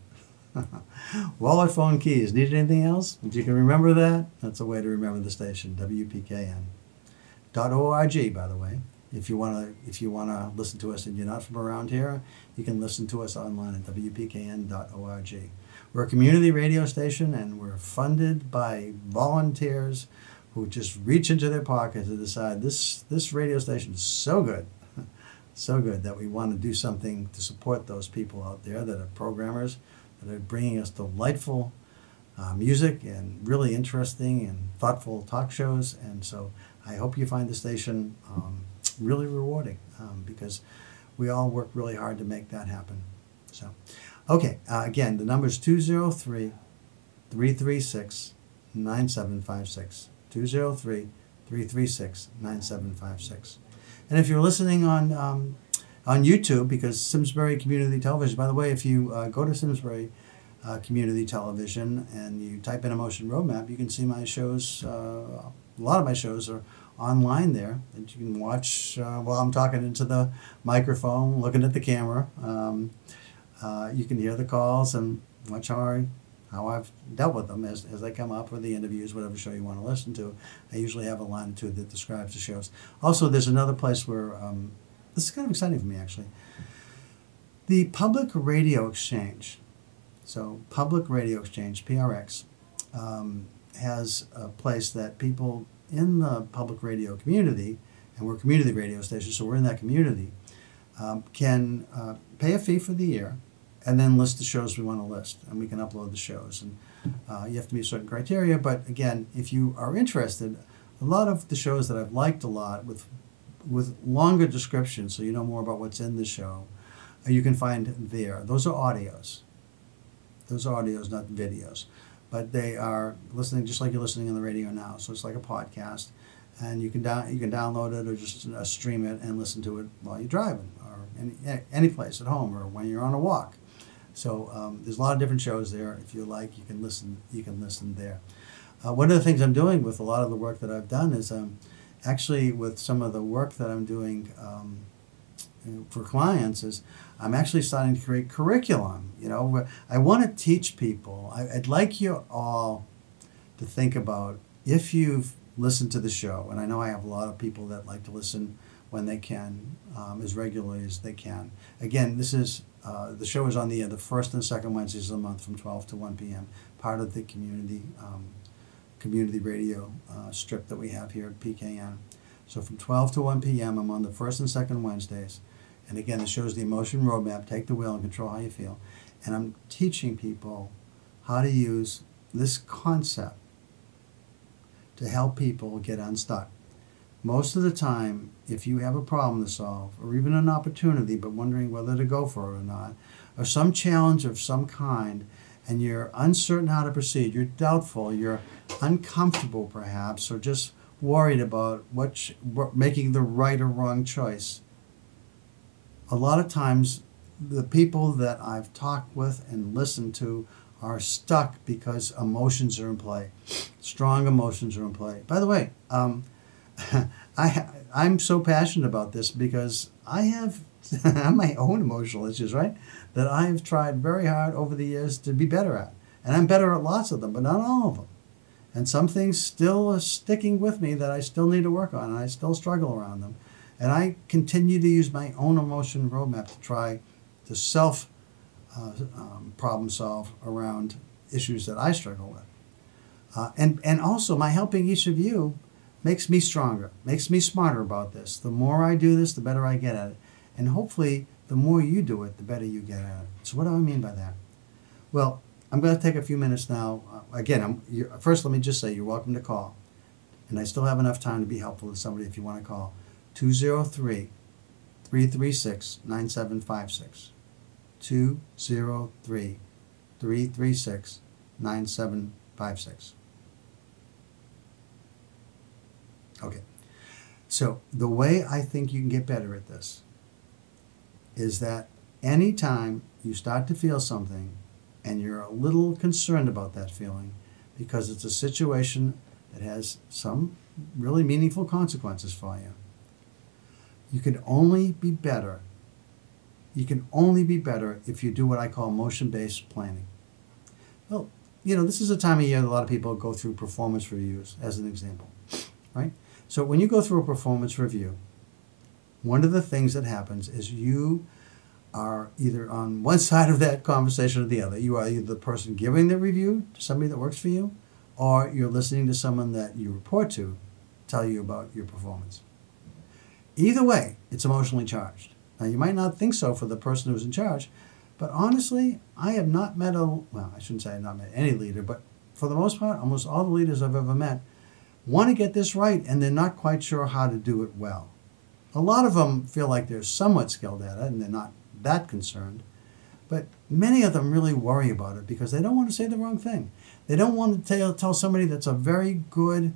Wallet, phone, keys. Need anything else? If you can remember that, that's a way to remember the station. WPKN.org, by the way. If you wanna listen to us and you're not from around here, you can listen to us online at WPKN.org. We're a community radio station, and we're funded by volunteers who just reach into their pockets and decide this radio station is so good, so good that we want to do something to support those people out there that are programmers, that are bringing us delightful music and really interesting and thoughtful talk shows. And so I hope you find the station really rewarding, because we all work really hard to make that happen. So, okay, again, the number is 203-336-9756. 203-336-9756. And if you're listening on YouTube, because Simsbury Community Television, by the way, if you go to Simsbury Community Television and you type in Emotion Roadmap, you can see my shows. A lot of my shows are online there that you can watch while I'm talking into the microphone, looking at the camera. You can hear the calls and watch how I've dealt with them as they come up, or the interviews, whatever show you want to listen to. I usually have a line or two that describes the shows. Also, there's another place where, this is kind of exciting for me actually, the Public Radio Exchange. So Public Radio Exchange, PRX, has a place that people in the public radio community, and we're a community radio station, so we're in that community, can pay a fee for the year and then list the shows we want to list, and we can upload the shows. And you have to meet certain criteria, but again, if you are interested, a lot of the shows that I've liked a lot with longer descriptions, so you know more about what's in the show, you can find there. Those are audios. Those are audios, not videos. But they are listening just like you're listening on the radio now. So it's like a podcast, and you can download it or just stream it and listen to it while you're driving or any place at home or when you're on a walk. So there's a lot of different shows there. If you like, you can listen. You can listen there. One of the things I'm doing with a lot of the work that I've done is actually with some of the work that I'm doing for clients is I'm actually starting to create curriculum. You know, I want to teach people. I'd like you all to think about, if you've listened to the show, and I know I have a lot of people that like to listen when they can, as regularly as they can. Again, this is the show is on the first and second Wednesdays of the month from 12 to 1 p.m. Part of the community radio strip that we have here at PKN. So from 12 to 1 p.m. I'm on the first and second Wednesdays. And again, it shows the emotion roadmap, take the wheel and control how you feel. And I'm teaching people how to use this concept to help people get unstuck. Most of the time, if you have a problem to solve, or even an opportunity, but wondering whether to go for it or not, or some challenge of some kind, and you're uncertain how to proceed, you're doubtful, you're uncomfortable perhaps, or just worried about making the right or wrong choice, a lot of times the people that I've talked with and listened to are stuck because emotions are in play. Strong emotions are in play. By the way, I'm so passionate about this because I have my own emotional issues, right? That I have tried very hard over the years to be better at. And I'm better at lots of them, but not all of them. And some things still are sticking with me that I still need to work on, and I still struggle around them. And I continue to use my own emotion roadmap to try to problem solve around issues that I struggle with. And also my helping each of you makes me stronger, makes me smarter about this. The more I do this, the better I get at it. And hopefully, the more you do it, the better you get at it. So what do I mean by that? Well, I'm going to take a few minutes now. First, let me just say you're welcome to call. And I still have enough time to be helpful to somebody if you want to call. 203-336-9756. 203-336-9756. Okay. So the way I think you can get better at this is that anytime you start to feel something and you're a little concerned about that feeling because it's a situation that has some really meaningful consequences for you, you can only be better. You can only be better if you do what I call motion-based planning. Well, this is a time of year that a lot of people go through performance reviews, as an example, right? So when you go through a performance review, one of the things that happens is you are either on one side of that conversation or the other. You are either the person giving the review to somebody that works for you, or you're listening to someone that you report to tell you about your performance. Either way, it's emotionally charged. Now, you might not think so for the person who's in charge, but honestly, I have not met I shouldn't say I've not met any leader, but for the most part, almost all the leaders I've ever met want to get this right, and they're not quite sure how to do it well. A lot of them feel like they're somewhat skilled at it, and they're not that concerned, but many of them really worry about it because they don't want to say the wrong thing. They don't want to tell somebody that's a very good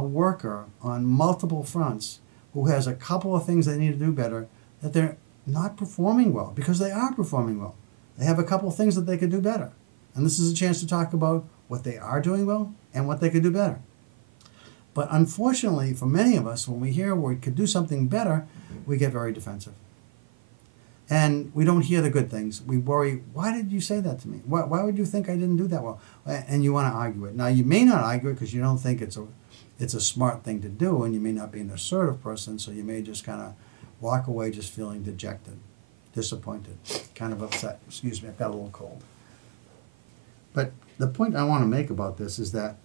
worker on multiple fronts, who has a couple of things they need to do better, that they're not performing well, because they are performing well. They have a couple of things that they could do better. And this is a chance to talk about what they are doing well and what they could do better. But unfortunately, for many of us, when we hear we could do something better, we get very defensive. And we don't hear the good things. We worry, why did you say that to me? Why would you think I didn't do that well? And you want to argue it. Now, you may not argue it because you don't think it's a smart thing to do, and you may not be an assertive person, so you may just kind of walk away just feeling dejected, disappointed, kind of upset. Excuse me, I've got a little cold. But the point I want to make about this is that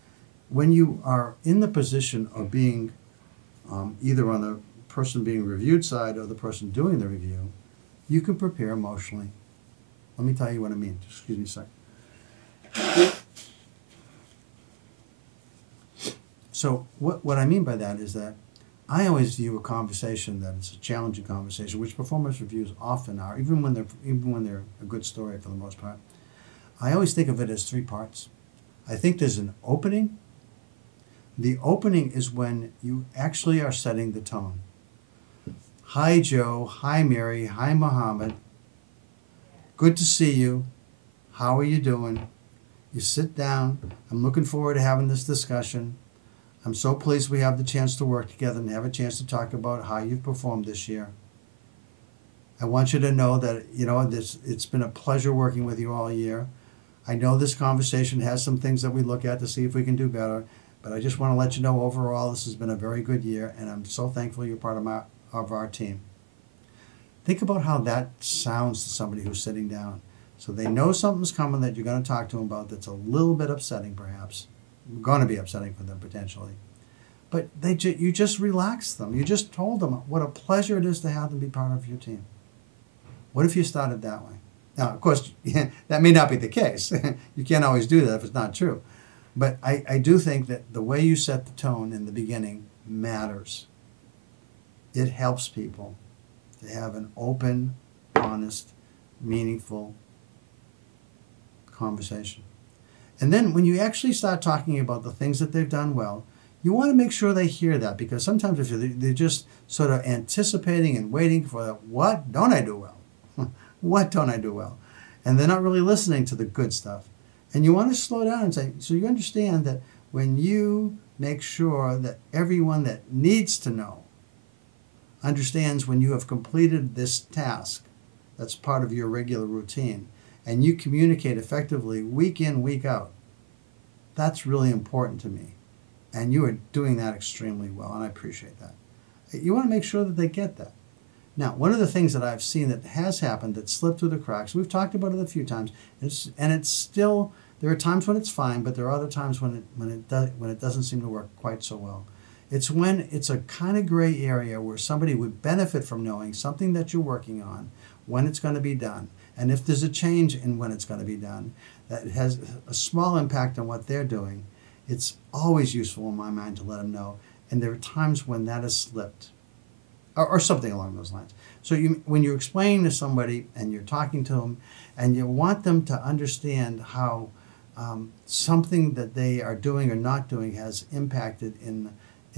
when you are in the position of being either on the person being reviewed side or the person doing the review, you can prepare emotionally. Let me tell you what I mean. Just excuse me a sec. So what I mean by that is that I always view a conversation that it's a challenging conversation, which performance reviews often are, even when they're a good story for the most part. I always think of it as three parts. I think there's an opening. The opening is when you actually are setting the tone. Hi Joe, hi Mary, hi Mohammed. Good to see you. How are you doing? You sit down. I'm looking forward to having this discussion. I'm so pleased we have the chance to work together and have a chance to talk about how you've performed this year. I want you to know that, it's been a pleasure working with you all year. I know this conversation has some things that we look at to see if we can do better, but I just want to let you know overall this has been a very good year, and I'm so thankful you're part of our team. Think about how that sounds to somebody who's sitting down. So they know something's coming that you're going to talk to them about that's a little bit upsetting, perhaps. Going to be upsetting for them potentially. But you just relaxed them. You just told them what a pleasure it is to have them be part of your team. What if you started that way? Now, of course, that may not be the case. You can't always do that if it's not true. But I do think that the way you set the tone in the beginning matters. It helps people to have an open, honest, meaningful conversation. And then when you actually start talking about the things that they've done well, you want to make sure they hear that, because sometimes if they're just sort of anticipating and waiting for what don't I do well? What don't I do well? And they're not really listening to the good stuff. And you want to slow down and say, so you understand that when you make sure that everyone that needs to know understands when you have completed this task that's part of your regular routine, and you communicate effectively week in, week out, that's really important to me. And you are doing that extremely well, and I appreciate that. You want to make sure that they get that. Now, one of the things that I've seen that has happened that slipped through the cracks, we've talked about it a few times, and it's still, there are times when it's fine, but there are other times when it doesn't seem to work quite so well. It's when it's a kind of gray area where somebody would benefit from knowing something that you're working on, when it's going to be done. And if there's a change in when it's going to be done that has a small impact on what they're doing, it's always useful in my mind to let them know. And there are times when that has slipped, or something along those lines. So when you're explaining to somebody and you're talking to them and you want them to understand how something that they are doing or not doing has impacted in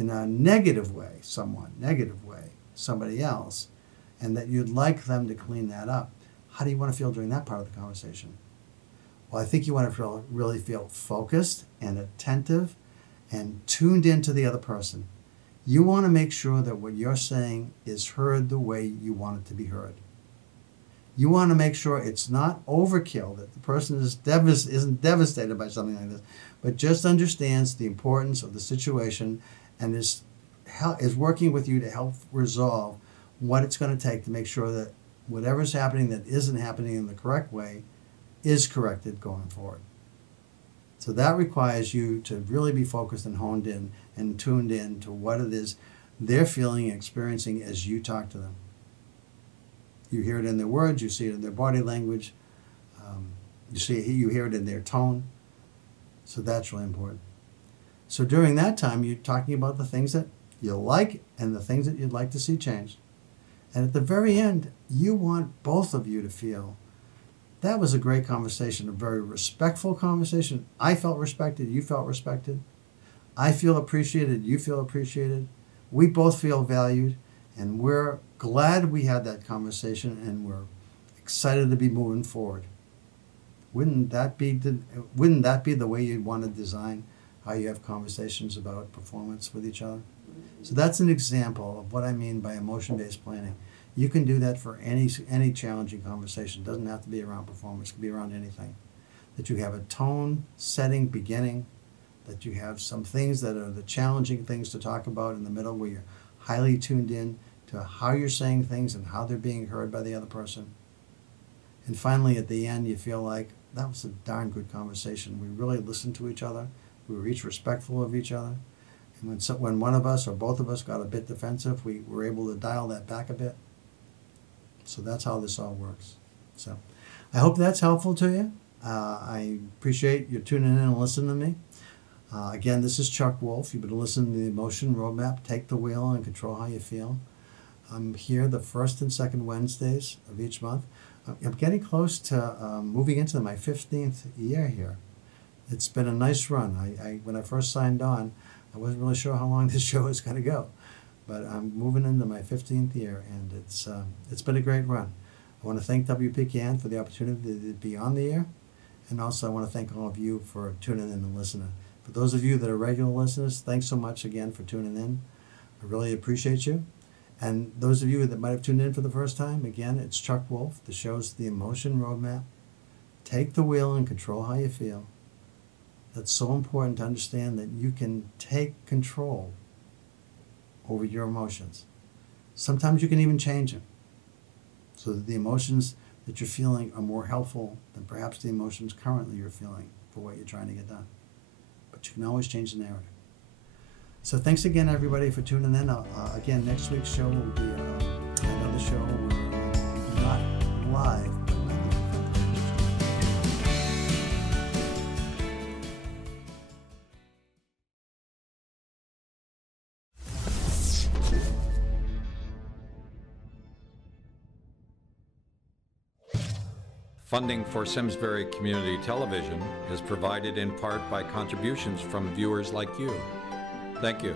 a negative way, somebody else, and that you'd like them to clean that up, how do you want to feel during that part of the conversation? Well, I think you want to really feel focused and attentive and tuned into the other person. You want to make sure that what you're saying is heard the way you want it to be heard. You want to make sure it's not overkill, that the person isn't devastated by something like this, but just understands the importance of the situation and is working with you to help resolve what it's going to take to make sure that whatever's happening that isn't happening in the correct way is corrected going forward. So that requires you to really be focused and honed in and tuned in to what it is they're feeling and experiencing as you talk to them. You hear it in their words, you see it in their body language, you hear it in their tone. So that's really important. So during that time, you're talking about the things that you like and the things that you'd like to see changed. And at the very end, you want both of you to feel that was a great conversation, a very respectful conversation. I felt respected, you felt respected. I feel appreciated, you feel appreciated. We both feel valued, and we're glad we had that conversation, and we're excited to be moving forward. Wouldn't that be the way you'd want to design how you have conversations about performance with each other? So that's an example of what I mean by emotion-based planning. You can do that for any challenging conversation. It doesn't have to be around performance. It can be around anything. That you have a tone setting beginning, that you have some things that are the challenging things to talk about in the middle where you're highly tuned in to how you're saying things and how they're being heard by the other person. And finally, at the end, you feel like that was a darn good conversation. We really listened to each other. We were each respectful of each other. And when one of us or both of us got a bit defensive, we were able to dial that back a bit. So that's how this all works. So I hope that's helpful to you. I appreciate you tuning in and listening to me. Again, this is Chuck Wolfe. You've been listening to the Emotion Roadmap. Take the wheel and control how you feel. I'm here the first and second Wednesdays of each month. I'm getting close to moving into my 15th year here. It's been a nice run. When I first signed on, I wasn't really sure how long this show is going to go, but I'm moving into my 15th year, and it's been a great run. I want to thank WPKN for the opportunity to be on the air, and also I want to thank all of you for tuning in and listening. For those of you that are regular listeners, thanks so much again for tuning in. I really appreciate you. And those of you that might have tuned in for the first time, again, it's Chuck Wolfe. The show's The Emotion Roadmap. Take the wheel and control how you feel. That's so important to understand that you can take control over your emotions. Sometimes you can even change them so that the emotions that you're feeling are more helpful than perhaps the emotions currently you're feeling for what you're trying to get done. But you can always change the narrative. So thanks again, everybody, for tuning in. Again, next week's show will be another show where not live, but Funding for Simsbury Community Television is provided in part by contributions from viewers like you. Thank you.